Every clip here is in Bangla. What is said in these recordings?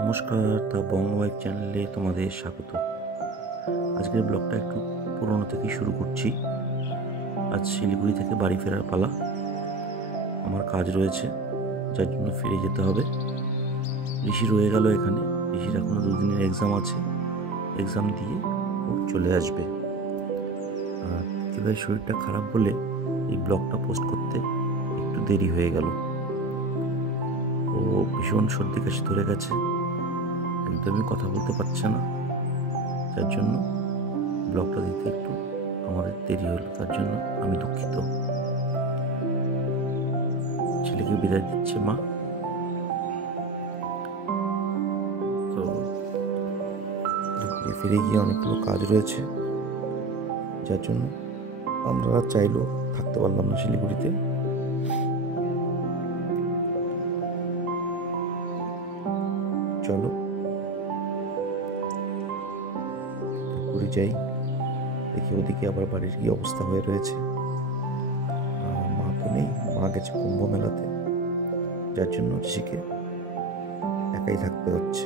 নমস্কার, দ্য বং ওয়াইফ চ্যানেলে তোমাদের স্বাগত। আজকের ব্লগটা একটু পুরনো থেকেই শুরু করছি। আজ শিলিগুড়ি থেকে বাড়ি ফেরার পালা। আমার কাজ রয়েছে, যার জন্য ফিরে যেতে হবে। ঋষি রয়ে গেল এখানে। ঋষির এখনো 2 দিনের এক্সাম আছে। এক্সাম দিয়ে ও চলে আসবে। আর এবার শরীরটা খারাপ বলে এই ব্লগটা পোস্ট করতে একটু দেরি হয়ে গেল। ও ভীষণ সর্দি কাশি ধরে গেছে, একদমই কথা বলতে পারছে না, যার জন্য ব্লগটা দিতে একটু আমাদের দেরি হলো। তার জন্য আমি দুঃখিত। ছেলেকে বিদায় দিচ্ছে মা। তো দুপুরে ফিরে গিয়ে অনেকগুলো কাজ রয়েছে, যার জন্য আমরা চাইলেও থাকতে পারলাম না শিলিগুড়িতে। চলো পুরী যাই, দেখি ওদিকে আবার বাড়ির কি অবস্থা হয়ে রয়েছে। মা তো নেই, মা গেছে কুম্ভ মেলাতে, যার জন্য ঋষিকে একাই থাকতে হচ্ছে।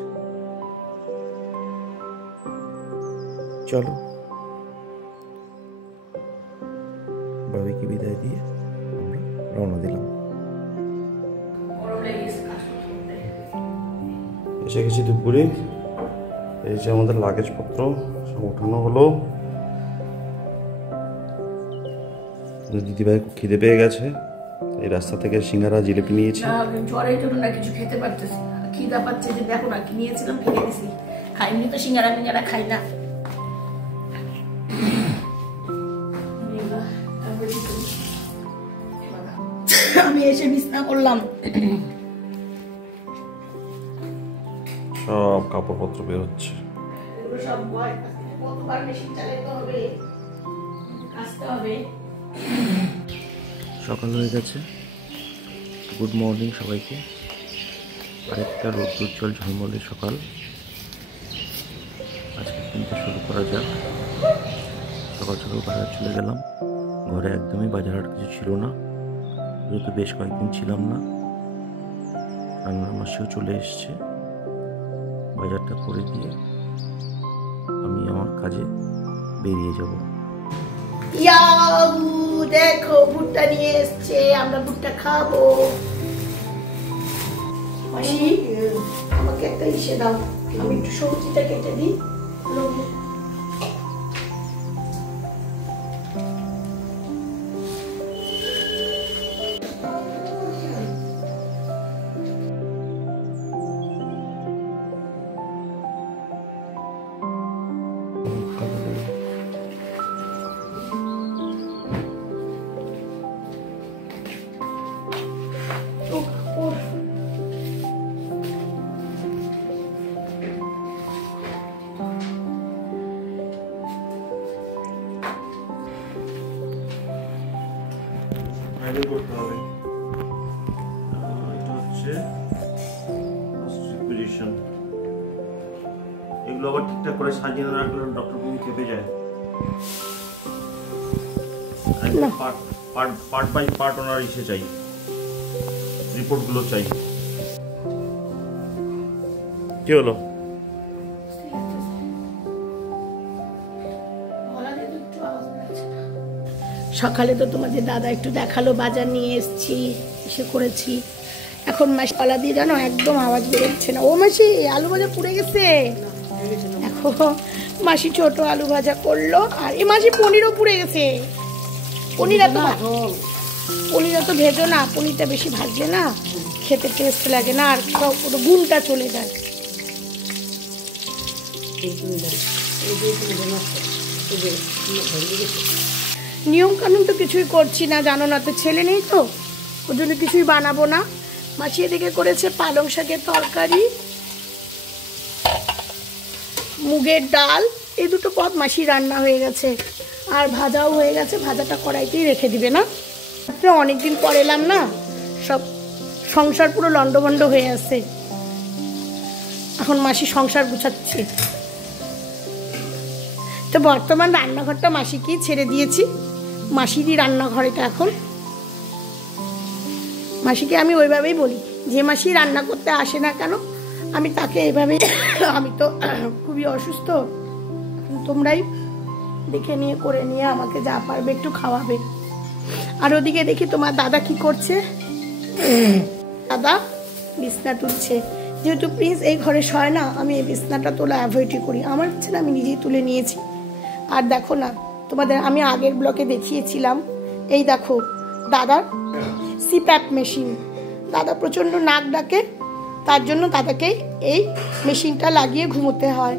চলো ভাবিকে বিদায় দিয়ে আমরা রওনা দিলাম। এসে গেছি দুপুরে। এই যে আমাদের লাগেজপত্র সব ওঠানো হলো। দিদিভাই খিদে পেয়ে গেছে, এই রাস্তা থেকে সিঙ্গারা জিলিপি নিয়েছি। জ্বরের জন্য না কিছু খেতে পারতেছি না, খিদা পাচ্ছে যে দেখো না কি নিয়েছিলাম, ফেলে দিছি। খাইনি তো সিঙ্গারা মিঙ্গারা খাই না। আমি এসে বিছনা করলাম, সব কাপড়পত্র বের হচ্ছে। সব কতবার মেশিন চালাতে হবে, কাচতে হবে। সকাল হয়ে গেছে। গুড মর্নিং সবাইকে। আরেকটা রোদ্দুজ্জ্বল ঝলমলে সকাল। আজকে দিনটা শুরু করা যাক। সকাল সকাল বাজার চলে গেলাম। ঘরে একদমই বাজার হাট কিছু ছিল না, যেহেতু বেশ কয়েকদিন ছিলাম না। রান্নার মাসেও চলে এসছে। বাজারটা করে দিয়ে আমি আমার কাজে বেরিয়ে যাব। দেখো ভুট্টা নিয়ে এসছে, আমরা ভুট্টা খাবো। মাসি আমাকে একটা ইসে দাও, আমি একটু সবজিটা কেটে দিই। করতে হবে। এটা হচ্ছে এগুলো আবার ঠিকঠাক করে সাজিয়ে না রাখলে ডক্টর বাবু খেপে যায়। পার্ট বাই পার্ট ওনার ইসে চাই, রিপোর্টগুলো চাই। কি হলো? সকালে তো তোমাদের দাদা একটু দেখালো, বাজার নিয়ে এসছি, এসে করেছি। এখন মাসি কলা দিয়ে জানো একদম আওয়াজ বেরোচ্ছে না। ও মাসি আলু ভাজা পুড়ে গেছে। এখন মাসি ছোট আলু ভাজা করলো, আর এই মাসি পনিরও পুড়ে গেছে। পনির এত ভেজো না, পনিরটা বেশি ভাজলে না খেতে টেস্ট লাগে না, আর পুরো গুণটা চলে যায়। নিয়ম কানুন তো কিছুই করছি না, জানো না তো, ছেলে নেই তো, ওর জন্য কিছুই বানাবো না। মাসি এদিকে করেছে পালং শাকের তরকারি, মুগের ডাল, এই দুটো পদ মাসি রান্না হয়ে গেছে, আর ভাজাও হয়ে গেছে। ভাজাটা কড়াইতেই রেখে দিবে না। অনেকদিন পর এলাম না, সব সংসার পুরো লন্ডভন্ড হয়ে আছে। এখন মাসি সংসার গুছাচ্ছে। তো বর্তমান রান্নাঘরটা মাসিকেই ছেড়ে দিয়েছি, মাসিরই রান্নাঘর এটা এখন। মাসিকে আমি ওইভাবেই বলি, যে মাসি রান্না করতে আসে না কেন আমি তাকে এভাবে আমি তো খুবই অসুস্থ, তোমরাই দেখে নিয়ে করে নিয়ে আমাকে যা পারবে একটু খাওয়াবে। আর ওদিকে দেখি তোমার দাদা কি করছে, দাদা বিছনা তুলছে। যেহেতু প্রিন্স এই ঘরে শয় না, আমি এই বিছনাটা তোলা অ্যাভয়েডই করি, আমার ইচ্ছে না, আমি নিজেই তুলে নিয়েছি। আর দেখো না, তোমাদের আমি আগের ব্লকে দেখিয়েছিলাম, এই দেখো দাদার সিপ্যাপ মেশিন। দাদা প্রচণ্ড নাক ডাকে, তার জন্য দাদাকে এই মেশিনটা লাগিয়ে ঘুমোতে হয়।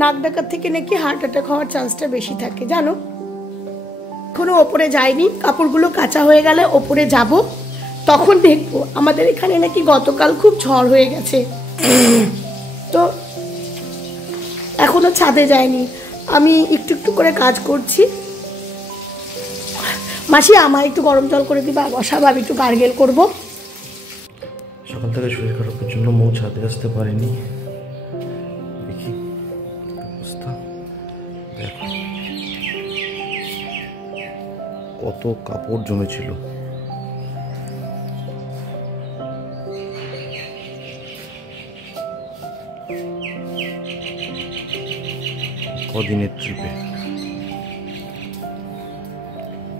নাক ডাকার থেকে নাকি হার্ট অ্যাটাক হওয়ার চান্সটা বেশি থাকে জানো। এখনো ওপরে যাইনি, কাপড়গুলো কাঁচা হয়ে গেলে ওপরে যাব, তখন দেখবো। আমাদের এখানে নাকি গতকাল খুব ঝড় হয়ে গেছে, তো এখনো ছাদে যায়নি। আমি একটু একটু করে কাজ করছি। মাসি আমায় একটু গরম জল করে দিবা, বসাবো, আমি একটু গার্গেল করব। সকাল থেকে শরীর খারাপের জন্য মৌ ছাদে আসতে পারিনি। দেখি অবস্থা, দেখো কত কাপড় জমেছিল। কদিনের ট্রিপে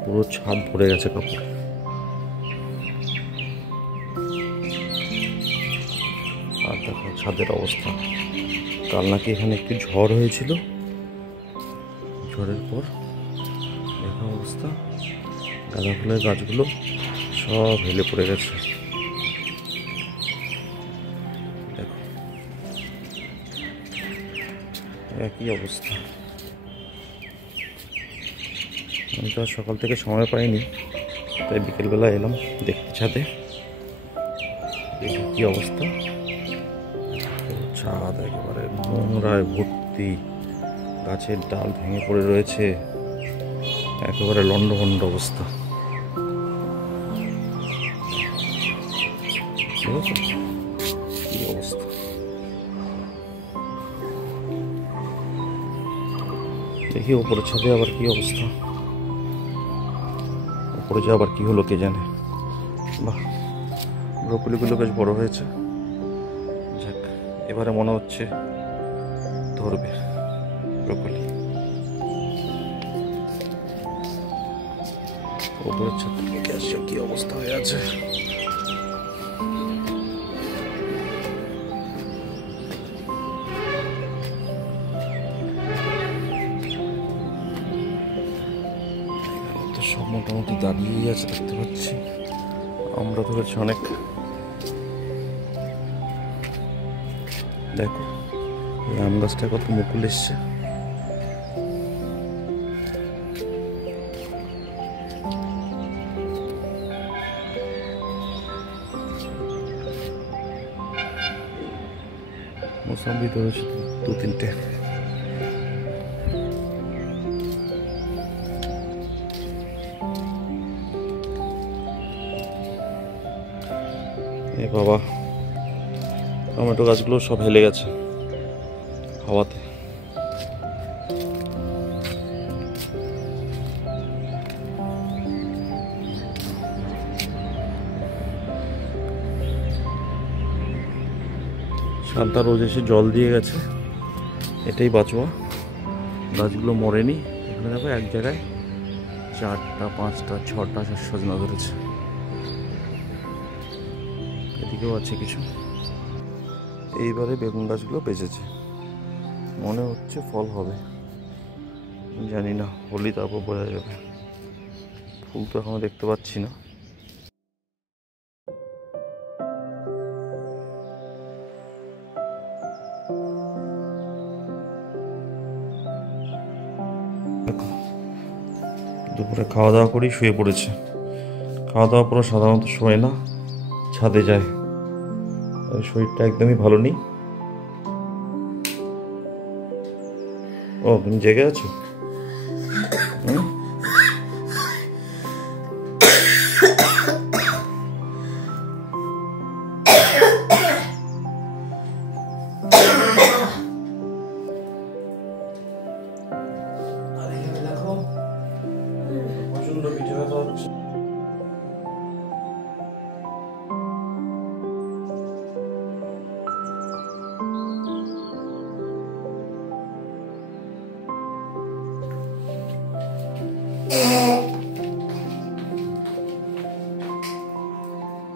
পুরো ছাদ ভরে গেছে কাপড়। আর দেখো ছাদের অবস্থা, কাল নাকি এখানে একটু ঝড় হয়েছিল, ঝড়ের পর দেখো অবস্থা, গাঁদা ফুলের গাছগুলো সব হেলে পড়ে গেছে। দেখো একই অবস্থা। আমি তো আর সকাল থেকে সময় পাইনি, তাই বিকেলবেলা এলাম দেখতে ছাদে, দেখি কি অবস্থা। ছাদ একেবারে নোংরায় ভর্তি, গাছের ডাল ভেঙে পড়ে রয়েছে, একেবারে লন্ডভন্ড অবস্থা। কি অবস্থা, দেখি ওপরে ছাদে আবার কি অবস্থা, উপরে যে আবার কি হলো কে জানে। বাহ, ব্রকলিগুলো বেশ বড় হয়েছে, যাক এবারে মনে হচ্ছে ধরবে ব্রকলি। উপরের ছাদ থেকে আসছে, কি অবস্থা হয়ে আছে। সব মোটামুটি দাঁড়িয়েই আছে দেখতে পাচ্ছি, আমরা ধরেছি অনেক। দেখো এই আম গাছটা কত মুকুল এসছে। মোসাম্বি ধরেছে দু তিনটে। এ বাবা, টমেটো গাছগুলো সব হেলে গেছে হাওয়াতে। শান্তা রোজ এসে জল দিয়ে গেছে, এটাই বাঁচোয়া। গাছগুলো মরেনি। এখানে দেখো এক জায়গায় 4টা 5টা 6টা সজনা ধরেছে, এদিকেও আছে কিছু। এইবারে বেগুন গাছগুলো বেঁচেছে, মনে হচ্ছে ফল হবে, জানি না, হলি তারপর বোঝা যাবে। ফুল তো এখনো দেখতে পাচ্ছি না। দুপুরে খাওয়া দাওয়া করেই শুয়ে পড়েছে। খাওয়া দাওয়া পরে সাধারণত শোয় না, ছাদে যায়। শরীরটা একদমই ভালো নেই। ও তুমি জেগে আছো? প্রচন্ড পিঠে ব্যথা হচ্ছে।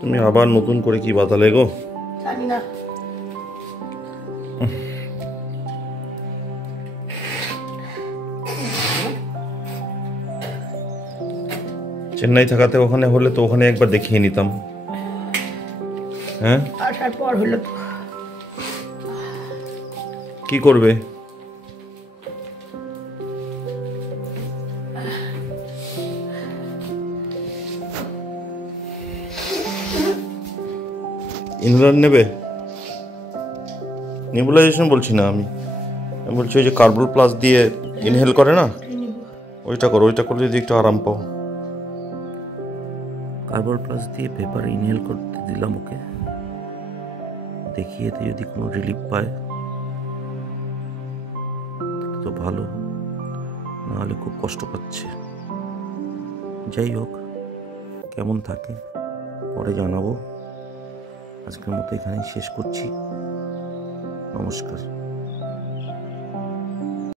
তুমি আবার নতুন করে কি বাতালে গো? জানি না। চেন্নাই থাকাতে ওখানে হলে তো ওখানে একবার দেখিয়ে নিতাম। হ্যাঁ, আসার পর হলো তো। কি করবে? ইনহেলার নেবে? নেবুলাইজেশন বলছি না আমি বলছি ওই যে কার্বল প্লাস দিয়ে ইনহেল করে না, ওইটা করো। ওইটা করলে যদি একটু আরাম পাও। কার্বল প্লাস দিয়ে পেপার ইনহেল করতে দিলাম ওকে, দেখিয়ে দিয়ে যদি কোনো রিলিফ পায় তো ভালো, নাহলে খুব কষ্ট পাচ্ছে। যাই হোক, কেমন থাকে পরে জানাবো। আজকের মতো এখানেই শেষ করছি। নমস্কার।